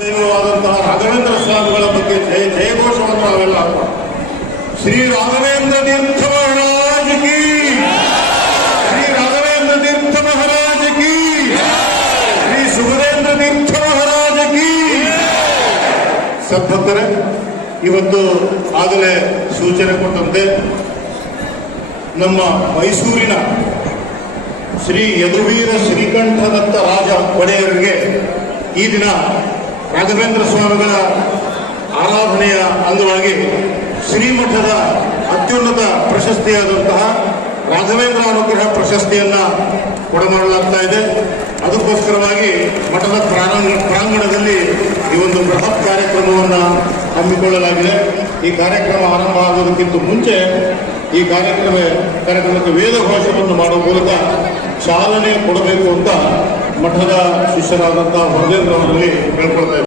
ದೈವವಾದಂತಹ ರಾಘವೇಂದ್ರ ಸ್ವಾಮಿಗಳ ಬಗ್ಗೆ ಜಯಘೋಷವನ್ನು ನಾವೆಲ್ಲ ಹಾಕೋಣ. ಶ್ರೀ ರಾಘವೇಂದ್ರ ತೀರ್ಥ ಮಹಾರಾಜ ಕಿ, ಶ್ರೀ ರಾಘವೇಂದ್ರ ತೀರ್ಥ ಮಹಾರಾಜ ಕಿ, ಶ್ರೀ ಸುಖದೇಂದ್ರ ತೀರ್ಥ ಮಹಾರಾಜ ಕಿ. ಸದ್ಭಕ್ತರೇ, ಇವತ್ತು ಆಗಲೇ ಸೂಚನೆ ಕೊಟ್ಟಂತೆ ನಮ್ಮ ಮೈಸೂರಿನ ಶ್ರೀ ಯದುವೀರ ಶ್ರೀಕಂಠದತ್ತ ರಾಜ ಒಡೆಯರಿಗೆ ಈ ದಿನ ರಾಘವೇಂದ್ರ ಸ್ವಾಮಿಗಳ ಆರಾಧನೆಯ ಅಂಗವಾಗಿ ಶ್ರೀಮಠದ ಅತ್ಯುನ್ನತ ಪ್ರಶಸ್ತಿಯಾದಂತಹ ರಾಘವೇಂದ್ರ ಅನುಗ್ರಹ ಪ್ರಶಸ್ತಿಯನ್ನ ಕೊಡಮಾಡಲಾಗ್ತಾ ಇದೆ. ಅದಕ್ಕೋಸ್ಕರವಾಗಿ ಮಠದ ಪ್ರಾಂಗಣದಲ್ಲಿ ಈ ಒಂದು ಬೃಹತ್ ಕಾರ್ಯಕ್ರಮವನ್ನು ಹಮ್ಮಿಕೊಳ್ಳಲಾಗಿದೆ. ಈ ಕಾರ್ಯಕ್ರಮ ಆರಂಭ ಆಗೋದಕ್ಕಿಂತ ಮುಂಚೆ ಈ ಕಾರ್ಯಕ್ರಮಕ್ಕೆ ವೇದಘೋಷವನ್ನು ಮಾಡುವ ಮೂಲಕ ಚಾಲನೆ ಕೊಡಬೇಕು ಅಂತ ಮಠದ ಶಿಷ್ಯರಾದಂತಹ ಹೊರದೇಂದ್ರ ಅವರಲ್ಲಿ ಹೇಳ್ಕೊಳ್ತಾ ಇದ್ದಾರೆ.